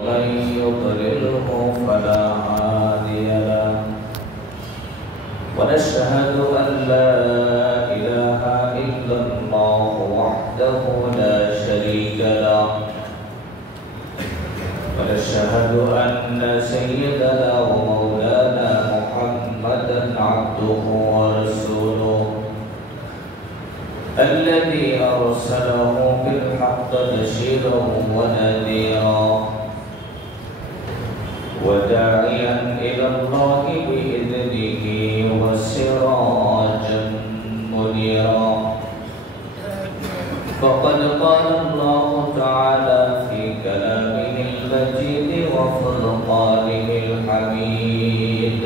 ومن يضلله فلا هادي له ونشهد أن لا إله إلا الله وحده لا شريك له ونشهد أن سيدنا ومولانا محمدا عبده ورسوله الذي أرسله بالحق بشيرا ونذيرا وداعيا إلى الله بإذنه وسراجا منيرا فقد قال الله تعالى في كلامه المجيد وفرقانه الحميد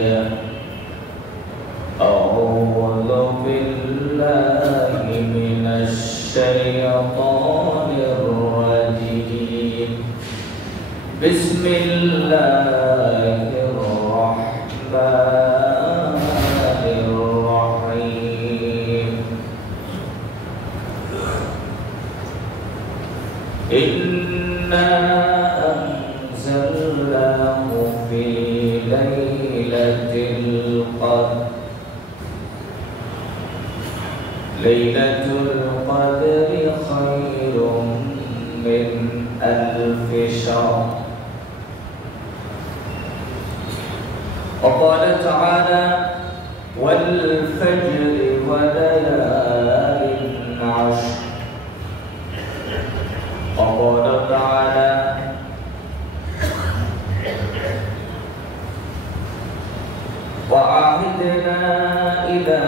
أعوذ بالله من الشيطان الرجيم بسم الله الرحمن الرحيم إنا أنزلناه في ليلة القدر ليلة القدر خير من ألف شهر وقال تعالى والفجر وليال عشر وقال تعالى وعهدنا إلى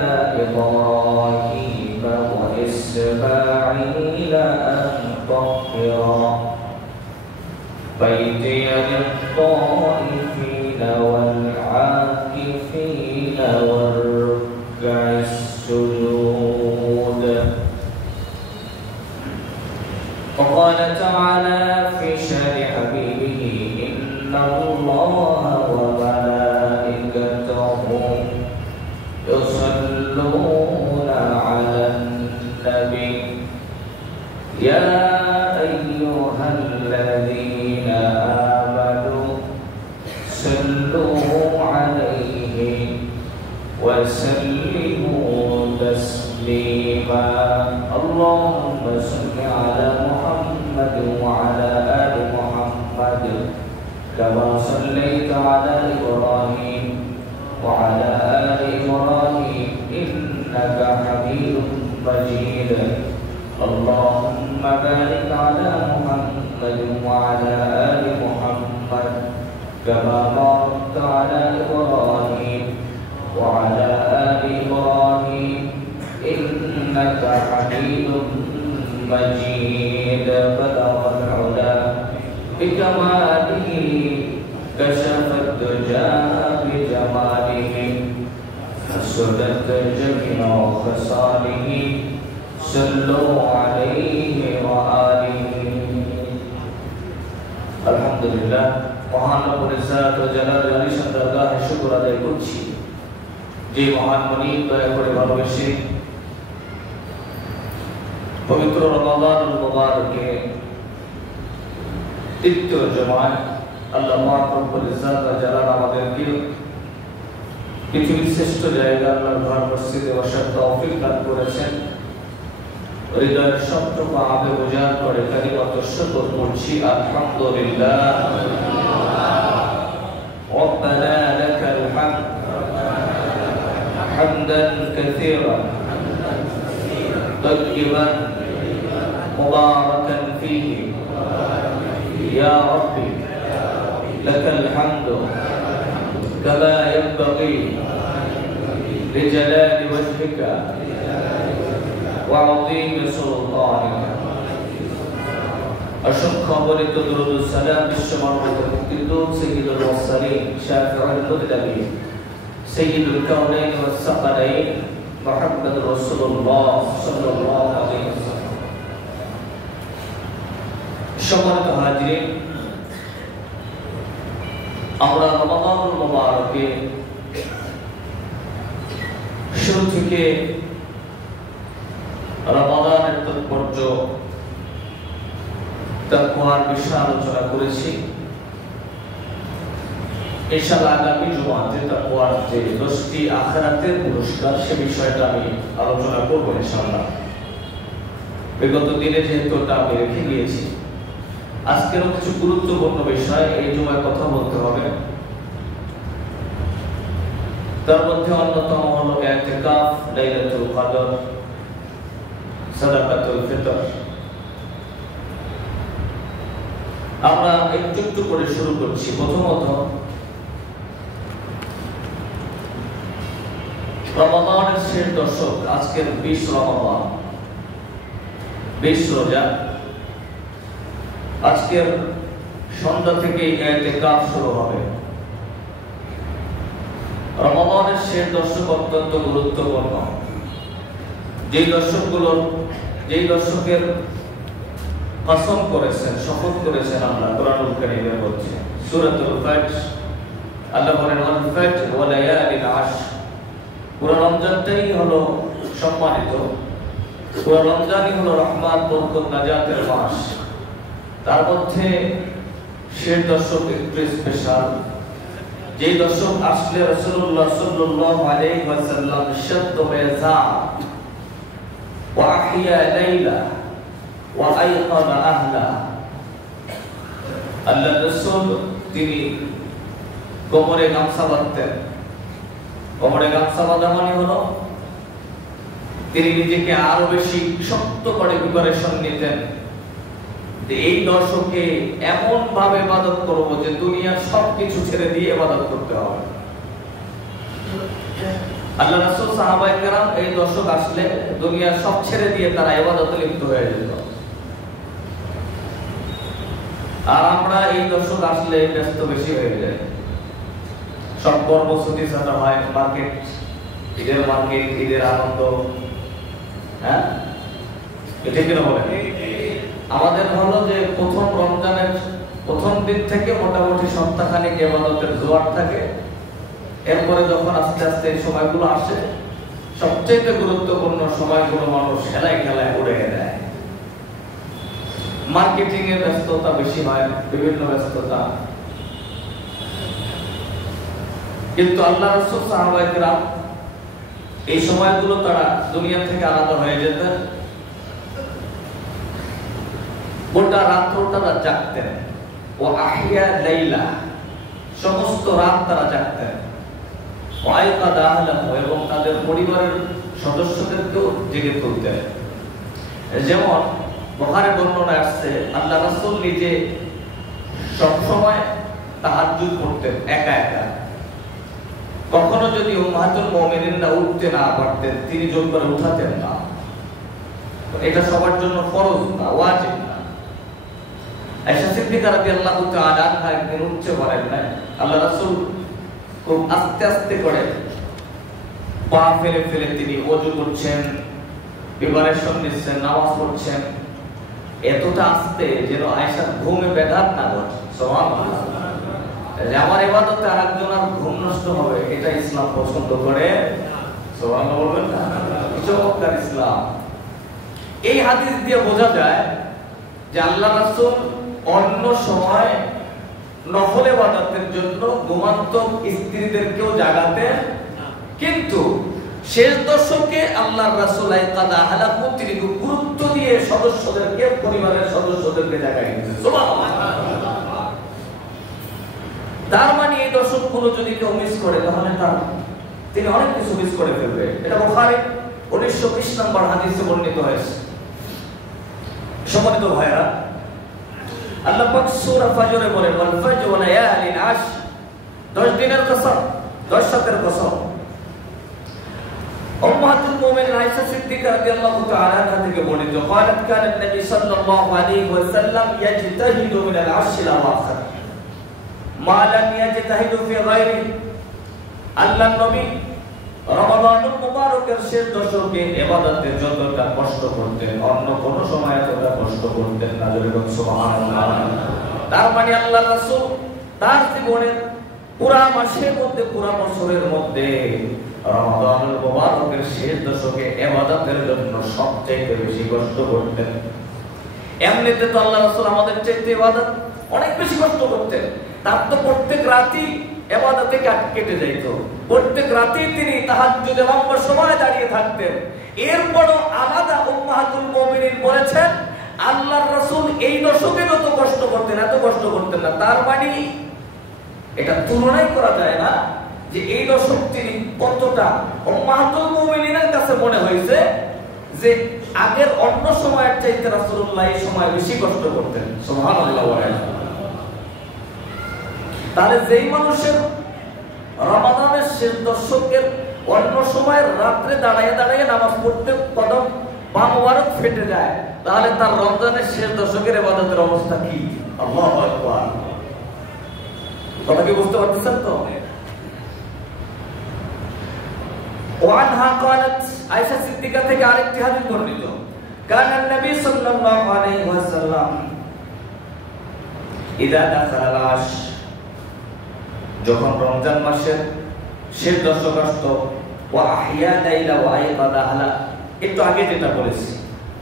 إبراهيم وإسماعيل أن طهرا بيتي للطائفين والعاكفين والركع السجود وقال تعالى في شأن حبيبه إن الله وملائكته يصلون على النبي يا أيها الذين آمنوا صلوا عليه وسلموا تسليما اللهم صل على محمد وعلى آل محمد كما صليت على إبراهيم وعلى آل إبراهيم إنك حميد مجيد اللهم بارك على محمد وعلى آل محمد كما باركت على إبراهيم وعلى آل إبراهيم إنك حميد مجيد بلغ العلا بكماله كشف الدجى بجماله فسدت جميع خصاله صلوا عليه وآله الحمد لله মহান রব্বুল ইজ্জত ওয়া জালাল আলিশান দরগাহে শুকর আদায় করছি যে মহান মনিব দয়া করে ভালোবেসে পবিত্র রমাদানুল মুবারকে তৃতীয় জুমায় আল্লাহ পাক রব্বুল ইজ্জত ওয়া জালাল আমাদেরকে পৃথিবীর শ্রেষ্ঠ জায়গা আল্লাহর ঘর মসজিদে বসার তৌফিক দান করেছেন হৃদয়ের সবটুকু আবে উজাড় করে কালিমাত শুকর করছি আলহামদুলিল্লাহ ربنا لك الحمد حمدا كثيرا طيبا مباركا فيه يا ربي لك الحمد كما ينبغي لجلال وجهك وعظيم سلطانك أشق ولد درود السلام بالشمرة المقتدون سيد المرسلين شافع المذنبين سيد الكونين والثقلين محمد رسول الله صلى الله عليه وسلم সম্মানিত হাজিরিন আমরা রমাদানুল মুবারকে শুরু থেকে রমাদানের তাৎপর্য তাকওয়ার বিষয়ে আলোচনা করেছি। ইনশাআল্লাহ আগামী জুমাতে তাকওয়ার যে 10টি আখিরাতের পুরস্কার সে বিষয়টা আমি আলোচনা করব ইনশাআল্লাহ। বিগত দিনে যেহেতু এটা আমি রেখে গিয়েছি, আজকেরও কিছু গুরুত্বপূর্ণ বিষয় এই জুমায় কথা বলতে হবে। তার মধ্যে অন্যতম হলো ইতিকাফ, লাইলাতুল কদর, সাদাকাতুল ফিতর। আমরা একটু একটু করে শুরু করছি। প্রথমত রমাদানের শেষ দশক, আজকের 20 রমাদান, 20 রোজা। আজকের সন্ধ্যা থেকে ইতিকাফ শুরু হবে। রমাদানের শেষ দশক অত্যন্ত গুরুত্বপূর্ণ। যেই দশকের কসম করেছেন, শপথ করেছেন আল্লাহ কোরআনুল কারীমে বলছে, সূরাতুল ফাজর, আল্লাহ বলেন ওয়াল ফাজর ওয়া লায়ালিন আশর। পুরো রমজানটাই হলো সম্মানিত, পুরো রমজানই হলো রহমত, বরকত, নাজাতের মাস। তার মধ্যে শেষ দশক একটু স্পেশাল। যেই দশক আসলে রাসূলুল্লাহ সাল্লাল্লাহু আলাইহি ওয়াসাল্লাম শাদ্দ মিযা ওয়া আহিয়া লাইলা ওয়া আইকাযা আহলা। আল্লাহ রাসূল তিনি কোমরে গামছা বাঁধতেন। কোমরে গামছা বাঁধা মানে হলো তিনি নিজেকে আরো বেশি শক্ত করে প্রিপারেশন নিতেন যে এই দশকে এমন ভাবে ইবাদত করব যে দুনিয়ার সবকিছু ছেড়ে দিয়ে ইবাদত করতে হবে। আল্লাহ রাসূল সাহাবায়ে কেরাম এই দশক আসলে দুনিয়ার সব ছেড়ে দিয়ে তারা ইবাদতে লিপ্ত হয়ে যেত। আর আমরা এই দশক আসলে ব্যস্ত বেশি হয়ে যায়। সব কর্মসূচি সাথে হয়, মার্কেট, ঈদের আনন্দ, হ্যাঁ এটা কি বলে। আমাদের হলো যে প্রথম রমজানের প্রথম দিন থেকে মোটামুটি সপ্তাহখানেক ইবাদতের জোয়ার থাকে। এরপরে যখন আস্তে আস্তে এই সময়গুলো আসে, সবচেয়ে গুরুত্বপূর্ণ সময়গুলো মানুষ খেলায় উড়িয়ে দেয়। মার্কেটিং এর ব্যস্ততা বেশি হয়, বিভিন্ন ব্যস্ততা। কিন্তু আল্লাহ রাসূল সাহাবায়ে কেরাম এই সময়গুলো তারা দুনিয়া থেকে আলাদা হয়ে যেতেন। গোটা রাত্র তারা জাগতেন। ও আহিয়া লাইলা, সমস্ত রাত তারা জাগতেন। ওয়াইকাদা আহলাহু, এবং তাদের পরিবারের সদস্যদেরকেও জেগে তুলতেন। যেমন বুখারী বর্ণনায় আসছে, আল্লাহ রাসূল নিজে সব সময় তাহাজ্জুদ পড়তেন একা একা। কখনো যদি উম্মাহাতুল মুমিনিনরা উঠতে না পারতেন, তিনি জোর করে উঠাতেন না। এটা সবার জন্য ফরজ না, ওয়াজিব না। আয়েশা সিদ্দিকা রাদিয়াল্লাহু তাআলা আনহা একদিন উঠতে পারেন না। আল্লাহ রাসূল খুব আস্তে আস্তে করে পা ফেলে ফেলে তিনি ওযু করছেন, প্রিপারেশন নিচ্ছেন, নামাজ পড়ছেন। এতটা আস্তে যেন আয়েশার ঘুমে ব্যাঘাত না ঘটে। সুবহানাল্লাহ। আমার ইবাদতে আরেকজনের ঘুম নষ্ট হবে, এটা ইসলাম পছন্দ করে। সুবহানাল্লাহ বলবেন না? চমৎকার ইসলাম। এই হাদিস দিয়ে বোঝা যায় যে আল্লাহ রাসূল অন্য সময় নফল ইবাদতের জন্য ঘুমান্ত স্ত্রীদেরকেও জাগাতেন, কিন্তু শেষ দশকে আল্লাহর রাসূল আইকাদা আহলাহু, তিনি গুরুত্ব দিয়ে সদস্যদেরকে, পরিবারের সদস্যদেরকে জাগাইতেন। সুবহানাল্লাহ। তার মানে এই দশকগুলো যদি কেউ মিস করে, তাহলে তিনি অনেক কিছু মিস করে ফেলবে। এটা বুখারী 1920 নম্বর হাদিসে বর্ণিত হয়েছে। সম্মানিত ভাইরা, আল্লাহ পাক সূরা ফাজরে বলেন ওয়াল ফাজর ওয়া লায়ালিন আশর, 10 দিনের কসম, 10 রাতের কসম। উম্মাহাতুল মুমিনিন আয়েশা সিদ্দিকা রাদিয়াল্লাহু তাআলা আনহা থেকে বর্ণিত, قالت كان النبي صلى الله عليه وسلم يجتهد من العشر الاواخر ما لم يجتهد في غيره। আল্লাহর নবী রমাদানুল মুবারকের শেষ দশকে ইবাদতে যতটা কষ্ট করতেন, অন্য কোন সময় এতটা কষ্ট করতেন না। জোরে বলুন সুবহানাল্লাহ। তার মানে আল্লাহ রাসূল তার জীবনের পুরা মাসের মধ্যে, পুরা বছরের মধ্যে রমাদানুল মুবারকের শেষ দশকে ইবাদতের জন্য সবচেয়ে বেশি কষ্ট করতেন। এমনিতে তো আল্লাহ রাসূল আমাদের চাইতে ইবাদত অনেক বেশি কষ্ট করতেন। তার তো প্রত্যেক রাতই ইবাদতে কেটে যেত। প্রত্যেক রাতে তিনি তাহাজ্জুদে লম্বা সময় দাঁড়িয়ে থাকতেন। এরপরও আলাদা উম্মাহাতুল মুমিনিন বলেছেন আল্লাহর রাসূল এই দশকে যত কষ্ট করতেন এত কষ্ট করতেন না। তার মানে এটা তুলনাই করা যায় না যে এই দশক তিনি কতটা। উম্মাহাতুল মুমিনিনের কাছে মনে হয়েছে যে আগের অন্য সময়ের চাইতে রাসূলুল্লাহ এই সময় বেশি কষ্ট করতেন। সুবহানাল্লাহ। তাহলে যেই মানুষের রমাদানের শেষ দশকের অন্য সময়ের রাত্রে দাঁড়িয়ে দাঁড়িয়ে নামাজ পড়তে কদম পা মোবারক ফেটে যায়, তাহলে তার রমজানের শেষ দশকের ইবাদতের অবস্থা কি? আল্লাহু আকবার। কথা কি বুঝতে পারতেছেন তো? ওয়ানহা ক্বালাত, আয়েশা সিদ্দিকা থেকে আরেকটি হাদিস বর্ণিত, কানা নবী সাল্লাল্লাহু আলাইহি ওয়াসাল্লাম ইদা দাখালাল আশ, যখন রমজান মাসের শেষ দশক আসতো, ওয়া আহিয়া লাইলা ওয়া আইকাদা আহলা, একটু আগে যেটা বলেছি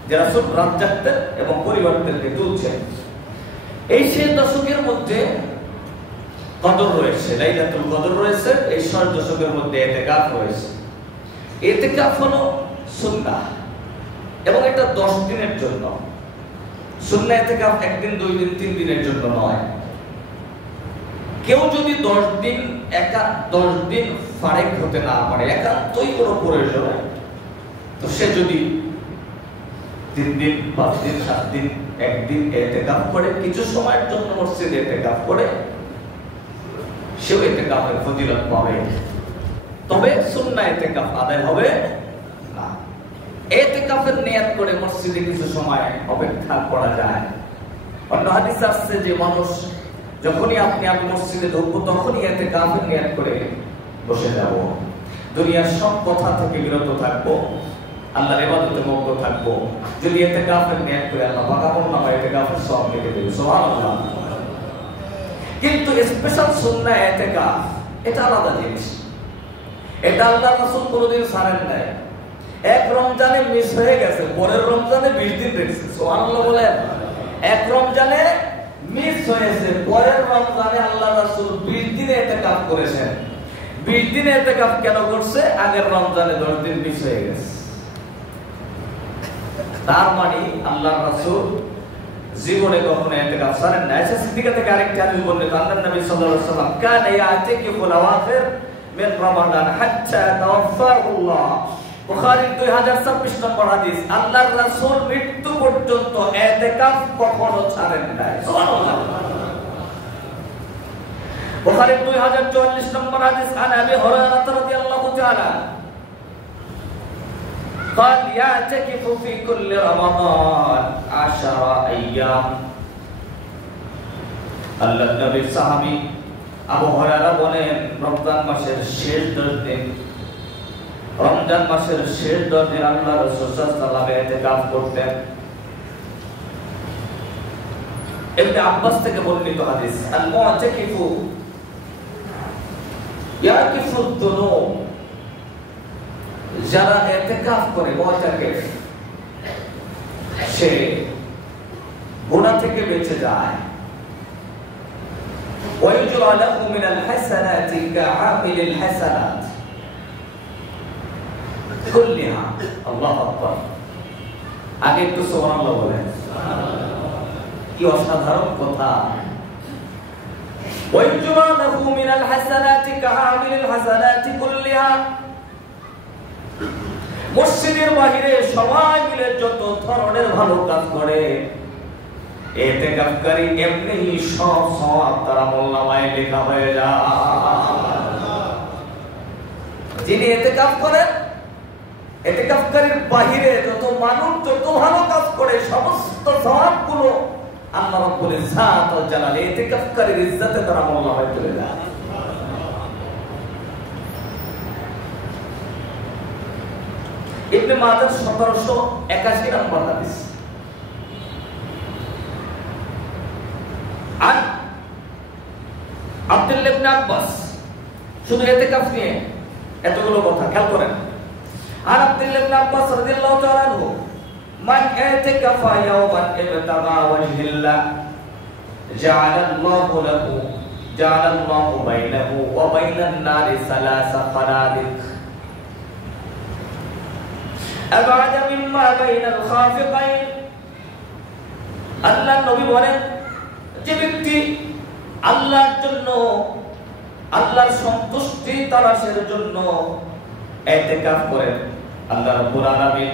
যে রাসূল রাত জাগতেন এবং পরিবারদেরকে তুলছেন। এই শেষ দশকের মধ্যে কদর রয়েছে, লাইলাতুল কদর রয়েছে। এই শেষ দশকের মধ্যে ইতিকাফ রয়েছে। ইতিকাফ হলো সুন্নাহ এবং এটা 10 দিনের জন্য। সুন্নাহ ইতিকাফ একদিন, 2 দিন, 3 দিনের জন্য নয়। কেউ যদি 10 দিন ফারেক হতে না পারে, একান্তই কোনো প্রয়োজনে, তো সে যদি 3 দিন, 5 দিন, 7 দিন, একদিন ইতিকাফ করে, কিছু সময়ের জন্য মসজিদে ইতিকাফ করে, সেও ইতিকাফের ফজিলত পাবে। তবে সুন্নাহ ইতিকাফ আদায় হবে না। ইতিকাফের নিয়ত করে মসজিদে কিছু সময় অপেক্ষা করা যায়। অন্য হাদিসে আসছে যে মানুষ যখনই আপনি মসজিদে ঢুকবো তখনই ইতিকাফের নিয়ত করে বসে যাব, দুনিয়ার সব কথা থেকে বিরত থাকবো, আল্লাহর ইবাদতে মগ্ন থাকবো। যদি ইতিকাফের নিয়ত করে আল্লাহ পাক আপনার ইতিকাফের সওয়াব লিখে দেবে। সুবহানাল্লাহ। কিন্তু স্পেশাল সুন্নাহ ইতিকাফ এটা আলাদা জিনিস। এটা আল্লাহর রাসূল কোনদিন ছাড়েন নাই। এক রমজানে মিস হয়ে গেছে, পরের রমজানে 20 দিন রেখেছে। সুবহানাল্লাহ বলেন। এক রমজানে মিস হয়েছে, পরের রমজানে আল্লাহর রাসূল 20 দিনে ইতিকাফ করেছেন। 20 দিনে ইতিকাফ কেন করছে? আগের রমজানে 10 দিন মিস হয়ে গেছে। তার মানে আল্লাহর রাসূল জীবনে কখনো ইতিকাফ ছাড়েন না। আয়েশা সিদ্দিকা থেকে আরেকটি হাদিস বর্ণিত, আল্লাহর নবী সাল্লাল্লাহু আলাইহি ওয়াসাল্লাম কানা ইয়াতিকিফুল আওয়াখির মিন রমাদান হাত্তা তাওফাহুল্লাহ। বুখারী 2026 নম্বর হাদিস। আল্লাহর রাসূল মৃত্যু পর্যন্ত ইতিকাফ কখনো ছাড়েন না। সুবহানাল্লাহ। বুখারী 2044 নম্বর হাদিস, আন আবি হুরায়রা রাদিয়াল্লাহু তাআলা قال يعتكف في كل رمضان 10 ايام। আল্লাহর নবীর সাহাবী আবু হুরায়রা বলেন, রমজান মাসের শেষ 10 দিন, রমজান মাসের শেষ 10 দিন আল্লাহর রাসূল সাল্লাল্লাহু আলাইহি ওয়াসাল্লাম ইতিকাফ করতেন। ইবনে আব্বাস থেকে বর্ণিত হাদিস, আল মু'তাকিফু ইয়াকিফু দুনুব, যারা ইতিকাফ করে মু'তাকিফ সে গুনাহ থেকে বেঁচে যায়। ওয়ায়ুজরা লাহু মিনাল হাসানাতি কা'আমিলিল হাসানাত কুল্লিহা। আল্লাহু আকবার। আগে একটু সুবহানাল্লাহ বলেন। কি অসাধারণ কথা। ওয়ায়ুজরা লাহু মিনাল হাসানাতি কা'আমিলিল হাসানাতি কুল্লিহা। মসজিদের বাহিরে সবাই মিলে যত ধরনের ভালো কাজ করে, ইতিকাফকারী এমনিই সব সওয়াব তার আমলনামায় লেখা হয়ে যায়। যিনি ইতিকাফ করেন, ইতিকাফকারীর বাহিরে যত মানুষ যত ভালো কাজ করে, সমস্ত সওয়াবগুলো আল্লাহ রাব্বুল ইজ্জাত ওয়াল জালাল ইতিকাফকারীর ইজ্জতে তার আমলনামায় তুলে দেয়। ইবনে মাজাহ 1781 নম্বর হাদিস। আর আব্দুল্লাহ ইবনে আব্বাস, শুধু ইতিকাফ নিয়ে এতগুলো কথা খেয়াল করেন। আর আব্দুল্লাহ ইবনে আব্বাস রাদিয়াল্লাহু তাআলা আনহু, মান ইতিকাফা ইয়াওমান ইবতাগা ওয়াজহিল্লাহ জাআলাল্লাহু লাহু জাআলাল্লাহু বাইনাহু ওয়া বাইনান নারি সালাসা ফারাদিক আবাদা মিম্মা বাইনাল খাফিকাইন। আল্লাহ নবী বলেন, যে ব্যক্তি আল্লাহর জন্য, আল্লাহর সন্তুষ্টি তালাশের জন্য ইতিকাফ করেন, আল্লাহ রাব্বুল আলামিন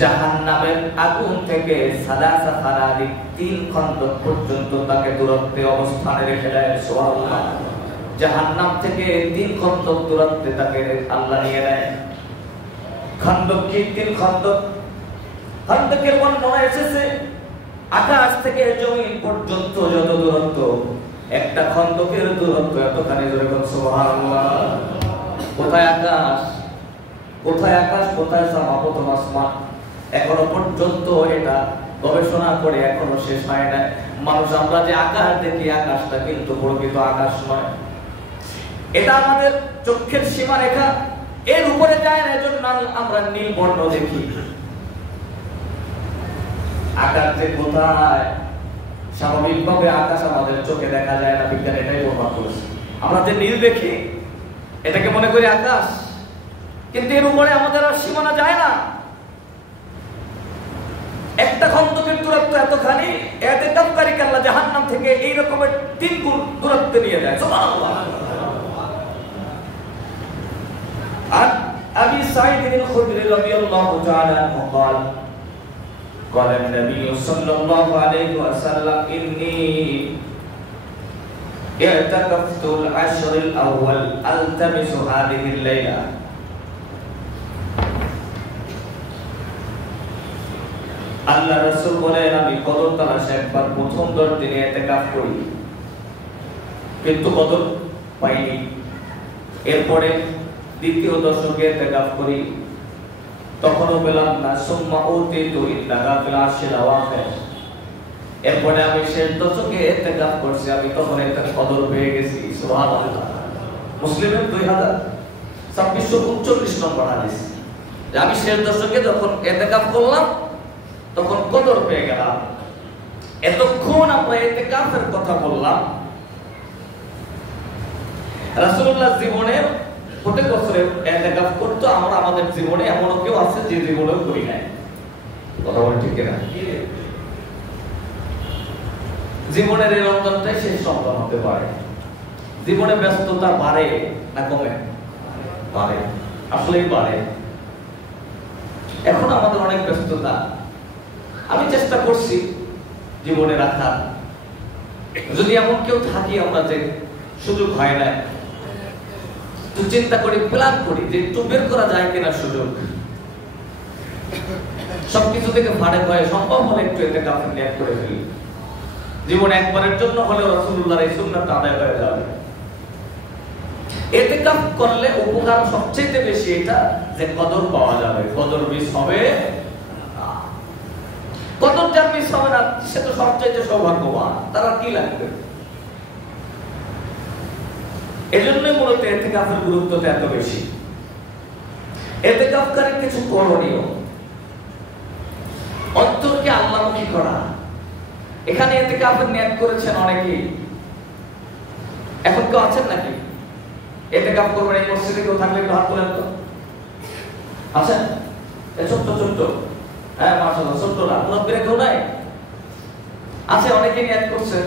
জাহান্নামের আগুন থেকে সালাসা ফারাদিক 3 খন্ডক পর্যন্ত তাকে দূরত্বে অবস্থানে রেখে দেয়। সুবহানাল্লাহ। জাহান্নাম থেকে 3 খন্ডক দূরত্বে তাকে আল্লাহ নিয়ে নেয়। খন্ডক কি 3 খন্ডক? খন্ডকের বর্ণনা এসেছে আকাশ থেকে জমিন পর্যন্ত যত দূরত্ব, একটা খন্ডকের দূরত্ব এতখানি। জোরে বলুন সুবহানাল্লাহ। কোথায় আকাশ, কোথায় আকাশ, কোথায় সামা, প্রথম আসমান, এখনো পর্যন্ত এটা গবেষণা করে এখনো শেষ হয় না। মানুষ আমরা যে আকাশ দেখি, আকাশটা কিন্তু প্রকৃত আকাশ নয়, এটা আমাদের চোখের সীমা রেখা, এর উপরে যায় না, এজন্য আমরা নীল বর্ণ দেখি। আকাশ যে কোথায়, স্বাভাবিকভাবে আকাশ আমাদের চোখে দেখা যায় না, বিজ্ঞান এটাই প্রমাণ করেছে। আমরা যে নীল দেখি এটাকে মনে করি আকাশ, কিন্তু এর উপরে আমাদের আর সীমানা যায় না। একটা খন্ডকের দূরত্ব এতখানি, ইতিকাফকারীকে আল্লাহ জাহান্নাম থেকে এই রকমের 3 গুণ দূরত্বে নিয়ে যায়। সুবহানাল্লাহ। আর আবি সাঈদ আল-খুদরি রাদিয়াল্লাহু তাআলা আনহু قال قال النبي صلى الله عليه وسلم إني اعتكفت العشر الأول ألتمس هذه الليلة। আল্লাহ রাসূল বলেন, আমি কদর তালাশে একবার প্রথম 10 দিনে ইতিকাফ করি, কিন্তু কদর পাইনি। এরপরে দ্বিতীয় দশকে ইতিকাফ করি, তখনও পেলাম না। সুম্মা উতিতু ইন্নাহা ফিল আশরিল আওয়াখির। এরপরে আমি শেষ দশকে ইতিকাফ করছি, আমি তখন একটা কদর পেয়ে গেছি। সুবহানাল্লাহ। মুসলিমের 2639 নম্বর হাদিস। আমি শেষ দশকে যখন ইতিকাফ করলাম তখন কদর পেয়ে গেলাম। এতক্ষণ আমরা ইতিকাফের কথা বললাম। রাসূলুল্লাহ জীবনের প্রত্যেক বছরে ইতিকাফ করতো, আমরা আমাদের জীবনে এমনও কেউ আছে যে জীবনেও করি নাই। কথা বল ঠিক না? জীবনের এই রমজানটাই শেষ রমজান হতে পারে। জীবনে ব্যস্ততা বাড়ে না কমে? বাড়ে, আসলেই বাড়ে। এখন আমাদের অনেক ব্যস্ততা, আমি চেষ্টা করছি জীবনে রাখার। যদি এমন কেউ থাকি আমরা যে সুযোগ হয় না, তো চিন্তা করি, প্ল্যান করি যে একটু বের করা যায় কিনা সুযোগ। সবকিছু থেকে ভাড়ে ভয়ে সম্ভব হলে একটু ইতিকাফের নিয়ত করে ফেলি। জীবনে একবারের জন্য হলেও রাসূলুল্লাহর এই সুন্নাতটা আদায় হয়ে যাবে। ইতিকাফ করলে উপকার সবচেয়ে বেশি এটা যে কদর পাওয়া যাবে, কদর মিস হবে না। কদর যার মিস হবে না সে তো সবচেয়ে সৌভাগ্যবান, তারা কি লাগবে? এজন্যই মূলত ইতিকাফের গুরুত্বটা এত বেশি। ইতিকাফকারীর কিছু করণীয়, অন্তরকে আল্লাহমুখী করা। এখানে ইতিকাফের নিয়ত করেছেন অনেকেই, এখন কেউ আছেন নাকি ইতিকাফ করবেন এই মসজিদে? কেউ থাকলে একটু হাত তোলেন তো। আছেন? ছোট্ট ছোট্ট, হ্যাঁ মাশাআল্লাহ, ছোট্টরা, মুরব্বিরা কেউ নাই? আছে, অনেকে নিয়ত করছে।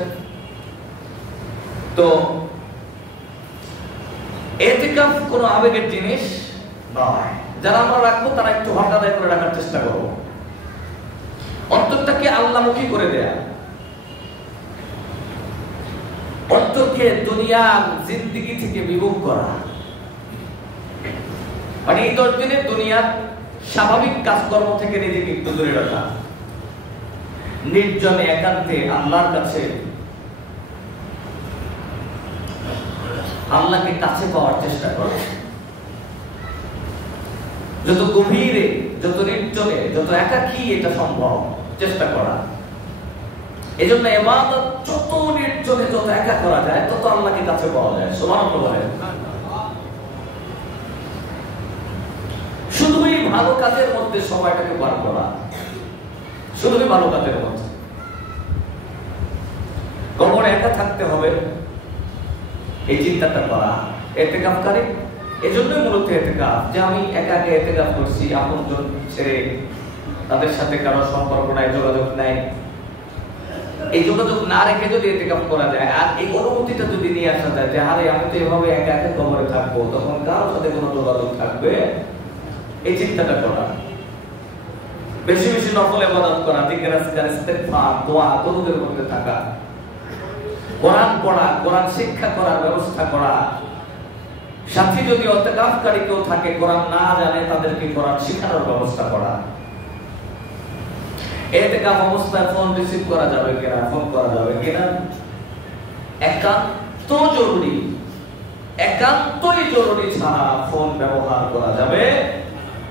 তো ইতিকাফ কোনো আবেগের জিনিস নয়। যারা আমরা রাখবো তারা একটু হক আদায় করে রাখার চেষ্টা করব। অন্তরটাকে আল্লাহমুখী করে দেয়া, অন্তরকে দুনিয়ার জিন্দেগি থেকে বিমুখ করা, মানে এই 10 দিনের দুনিয়ার স্বাভাবিক কাজকর্ম থেকে নিজেকে একটু দূরে রাখা, নির্জনে একান্তে আল্লাহর কাছে, আল্লাহকে কাছে পাওয়ার চেষ্টা করা। যত গভীরে, যত নির্জনে, যত একাকী এটা সম্ভব চেষ্টা করা। এজন্য ইবাদত যত নির্জনে, যত একা করা যায় তত আল্লাহকে কাছে পাওয়া যায়। সুবহানাল্লাহ। শুধুই ভালো কাজের মধ্যে সময়টাকে পার করা, শুধুই ভালো কাজের মধ্যে। কবরে ঘরে একা থাকতে হবে, এই চিন্তাটা করা ইতিকাফকারী। এজন্যই মূলত ইতিকাফ, যে আমি একা একা ইতিকাফ করছি, আপনজন ছেড়ে, তাদের সাথে কারো সম্পর্ক নাই, যোগাযোগ নাই। এই যোগাযোগ না রেখে যদি ইতিকাফ করা যায়, আর এই অনুভূতিটা যদি নিয়ে আসা যায় যে আরে আমি তো এভাবে একা একা কবরে থাকবো, তখন কারোর সাথে কোনো যোগাযোগ থাকবে, এই চিন্তাটা করা। বেশি বেশি নফল ইবাদত করা, জিকির আজকার, ইস্তেগফার, দোয়া, দরুদের মধ্যে থাকা, কোরআন পড়া, কোরআন শিক্ষা করার ব্যবস্থা করা। সাথী যদি ইতিকাফকারী কেউ থাকে, কোরআন না জানে, তাদেরকে কোরআন শেখানোর ব্যবস্থা করা। ইতিকাফ অবস্থায় ফোন রিসিভ করা যাবে কিনা, ফোন করা যাবে কিনা, একান্ত জরুরি, একান্তই জরুরি ছাড়া ফোন ব্যবহার করা যাবে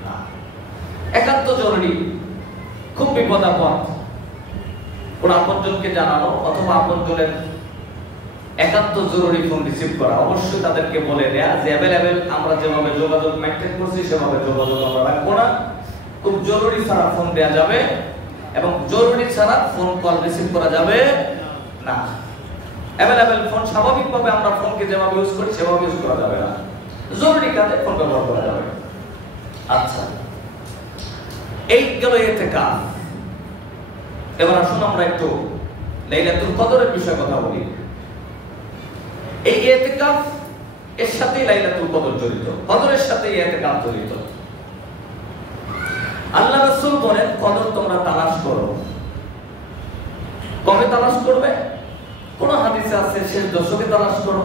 না। একান্ত জরুরি, খুব বিপদাপদ কোন আপনজনকে জানানো অথবা আপনজনের একান্ত জরুরি ফোন রিসিভ করা। অবশ্যই তাদেরকে বলে দেয়া যে অ্যাভেলেবেল, আমরা যেভাবে যোগাযোগ মেইনটেইন করছি সেভাবে যোগাযোগ আমরা রাখবো না, খুব জরুরি ছাড়া ফোন দেয়া যাবে, এবং জরুরি ছাড়া ফোন কল রিসিভ করা যাবে না। অ্যাভেলেবল ফোন স্বাভাবিকভাবে আমরা ফোনকে যেভাবে ইউজ করি সেভাবে ইউজ করা যাবে না, জরুরি কাজে ফোন ব্যবহার করা যাবে। আচ্ছা, এই গেল ইতিকাফ। এবার আসুন আমরা একটু লাইলাতুল কদরের বিষয়ে কথা বলি। এই ইতিকাফ এর সাথে লাইলাতুল কদর জড়িত, কদরের সাথে ইতিকাফ জড়িত। আল্লাহ রাসূল বলেন, কদর তোমরা তালাশ করো। কবে তালাশ করবে? কোন হাদিসে আছে শেষ দশকে তালাশ করো,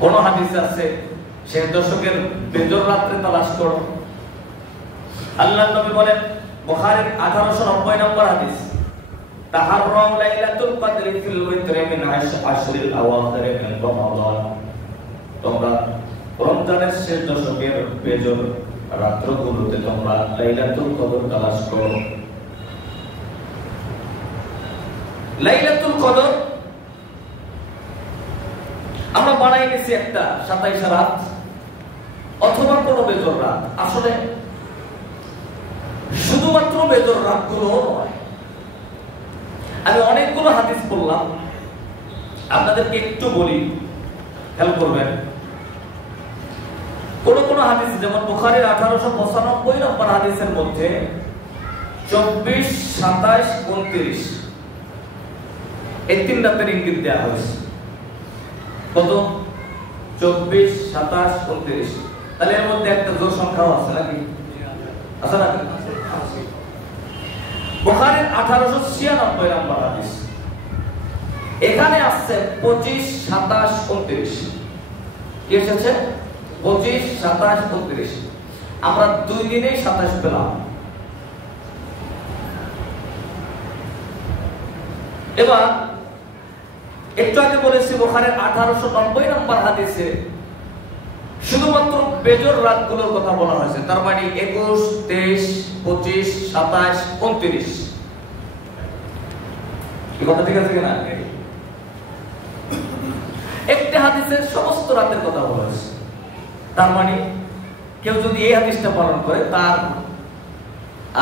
কোন হাদিসে আছে শেষ দশকের বেজর রাতে তালাশ করো। আল্লাহর নবী বলেন, বুখারীর 1890 নম্বর হাদিস, তাহাররাম লাইলাতুল কদরি ফিল উইতরি মিন আশরিল আওয়াখির মিন রমাদান। তোমরা রমজানের শেষ দশকের বেজর রাতগুলোতে তোমরা লাইলাতুল কদর তালাশ করো। লাইলাতুল কদর আমরা বানাই নিয়েছি একটা 27 রাত অথবা কোনো বেজর রাত। আসলে শুধুমাত্র বেজর রাতগুলো নয়, আমি অনেকগুলো হাদিস পড়লাম, আপনাদেরকে একটু বলি, খেয়াল করবেন। কোন কোন হাদিস, যেমন বুখারীর 1895 নম্বর হাদিসের মধ্যে 24, 27, 29 এই তিন রাতের ইঙ্গিত দেওয়া হয়েছে। কত? 24, 27, 29। তাহলে এর মধ্যে একটা জোড় সংখ্যাও আছে নাকি? আছে নাকি? বুখারীর 1896 নম্বর হাদিস, এখানে আসছে 25, 27, 29। কি এসেছে? 25, 27, 29। আমরা 2 দিনেই 27 পেলাম। এবার একটু আগে বলেছি বুখারীর 1890 নম্বর হাদিসে শুধুমাত্র বেজর রাতগুলোর কথা বলা হয়েছে, তার মানে 21, 23, 25, 27, 29। কি কথা ঠিক আছে কিনা? একটা হাদিসে সমস্ত রাতের কথা বলা হয়েছে, তার মানে কেউ যদি এই হাদিসটা পালন করে তার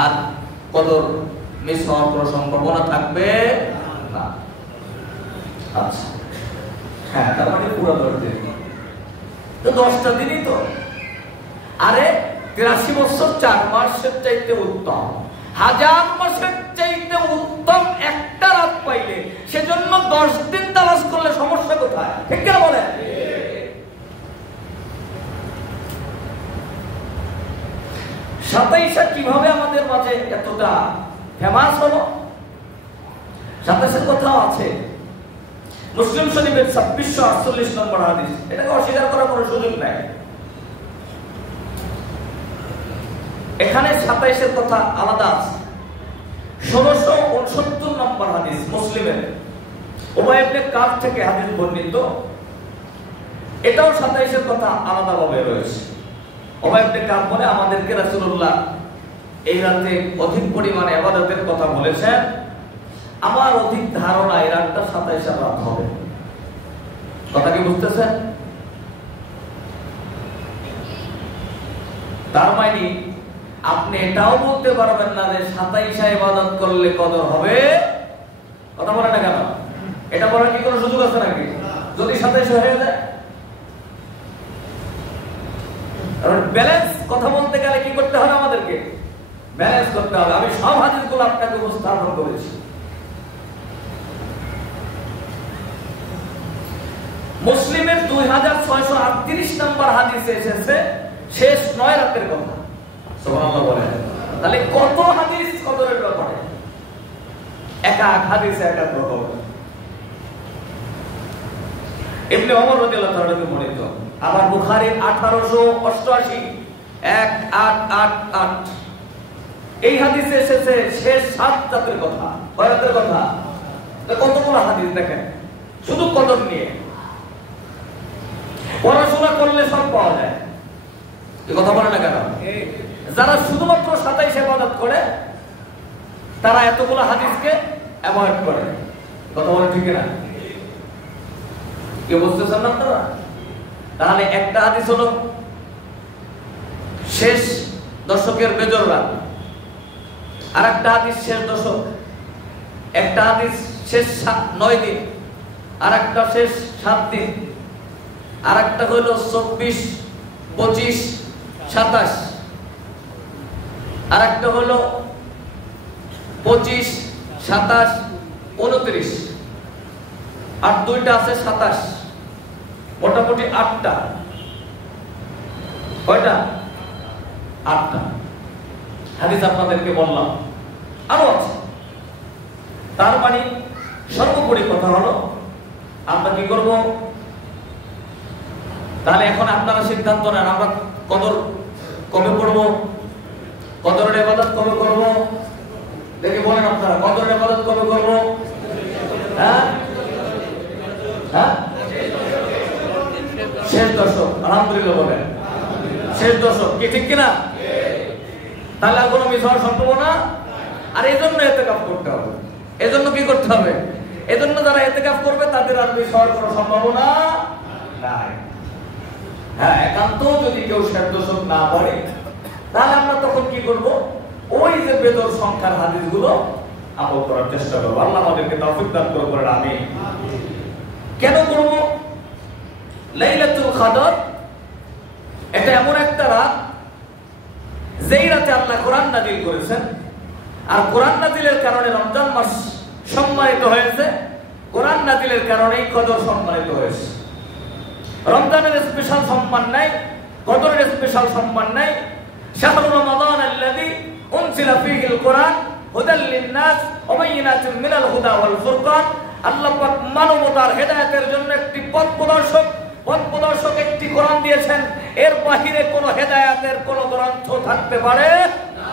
আর কদর মিস হওয়ার কোনো সম্ভাবনা থাকবে না। আচ্ছা, হ্যাঁ, তার মানে পুরো 10 দিন, তো 10টা দিনই তো। আরে 83 বছর 4 মাসের চাইতে উত্তম, 1000 মাসের চাইতে উত্তম একটা রাত পাইলে সেজন্য 10 দিন তালাশ করলে সমস্যা কোথায়? ঠিক কিনা বলেন? 27 কিভাবে আমাদের মাঝে এতটা ফেমাস হলো? 27 কথাও আছে মুসলিম শরীফের 2648 নম্বর হাদিস, এটাকে অস্বীকার করার কোনো সুযোগ নাই। এখানে 27 কথা আলাদা আছে। 1669 নম্বর হাদিস মুসলিমের উবাই ইবনে কাব থেকে হাদিস বর্ণিত, এটাও 27 কথা আলাদাভাবে রয়েছে। উবাই ইবনে কাব বলে, আমাদেরকে রাসূলুল্লাহ এই রাতে অধিক পরিমাণে ইবাদতের কথা বলেছেন, আমার অধিক ধারণা এই রাতটা 27 রাত হবে। কথা কি বুঝতেছেন? তার মানে আপনি এটাও বলতে পারবেন না যে 27 ইবাদত করলে কদর হবে। কথা বলে না কেন? এটা বলার কি কোনো সুযোগ আছে নাকি? যদি 27 হয়ে যায়, ব্যালেন্স কথা বলতে গেলে কি করতে হবে? আমাদেরকে ব্যালেন্স করতে হবে। আমি সব হাদিসগুলো আপনাকে উপস্থাপন করেছি। মুসলিমের 2638 নম্বর হাদিসে এসেছে শেষ 9 রাতের কথা। সুবহানাল্লাহ বলেন। তাহলে কত হাদিস কদরের ব্যাপারে? এক এক হাদিসে এক এক রকম। ইবনে ওমর রাদিয়াল্লাহু তাআলা থেকে বর্ণিত। আবার বুখারীর 1888 1888 এই হাদিসে এসেছে শেষ 7 রাতের কথা। কয় রাতের কথা? কতগুলো হাদিস দেখেন শুধু কদর নিয়ে। পড়াশোনা করলে সব পাওয়া যায়, এই কথা বলে না কেন? যারা শুধুমাত্র 27 ইবাদত করে তারা এতগুলো হাদিসকে অ্যাভয়েড করে, কথা বলে ঠিক না? কি বুঝতেছেন না আপনারা? তাহলে একটা হাদিস হলো শেষ দশকের বেজর রাত, আর একটা হাদিস শেষ দশক, একটা হাদিস শেষ 9 দিন, আর একটা শেষ 7 দিন, আর একটা হলো 24, 25, 27, আর একটা হলো 25, 27, 29, আর দুইটা আছে 27, মোটামুটি 8টা। কয়টা? 8টা হাদিস আপনাদেরকে বললাম, আরো আছে। তার মানে সর্বোপরি কথা হলো আমরা কি করব? তাহলে এখন আপনারা সিদ্ধান্ত নেন আমরা কদর কবে পড়বো, কদরের ইবাদত কবে করব? দেখি বলেন আপনারা, কদরের ইবাদত কবে করব? হ্যাঁ হ্যাঁ, শেষ দশক। আলহামদুলিল্লাহ বলেন, শেষ দশক। কি ঠিক কিনা? তাহলে আর কোনো মিস হওয়ার সম্ভাবনা। আর এই জন্য ইতিকাফ করতে হবে। এজন্য কি করতে হবে? এজন্য যারা ইতিকাফ করবে তাদের আর মিস হওয়ার কোনো সম্ভাবনা নাই। হ্যাঁ, একান্ত যদি কেউ শেষ দশক না পড়ে তাহলে আমরা তখন কি করব? ওই যে বেদর সংখ্যার হাদিসগুলো আমল করার চেষ্টা করব। আল্লাহ আমাদেরকে তৌফিক দান করুন, আমিন। কেন করব? লাইলাতুল কদর এটা এমন একটা রাত যেই রাতে আল্লাহ কোরআন নাযিল করেছেন, আর কোরআন নাযিলের কারণে রমজান মাস সম্মানিত হয়েছে, কোরআন নাযিলের কারণেই কদর সম্মানিত হয়েছে। রমজানের স্পেশাল সম্মান নাই, কদরের স্পেশাল সম্মান নাই। শাহরুর রমাদান আল্লাযী উনজিলা ফীহিল কোরআন হুদাল লিন-নাস ওয়া বায়িনাতিন মিনাল হুদা ওয়াল ফুরকান। আল্লাহ পাক মানবতার হেদায়েতের জন্য একটি পথ প্রদর্শক একটি কোরআন দিয়েছেন। এর বাহিরে কোনো হেদায়েতের কোনো গ্রন্থ থাকতে পারে না।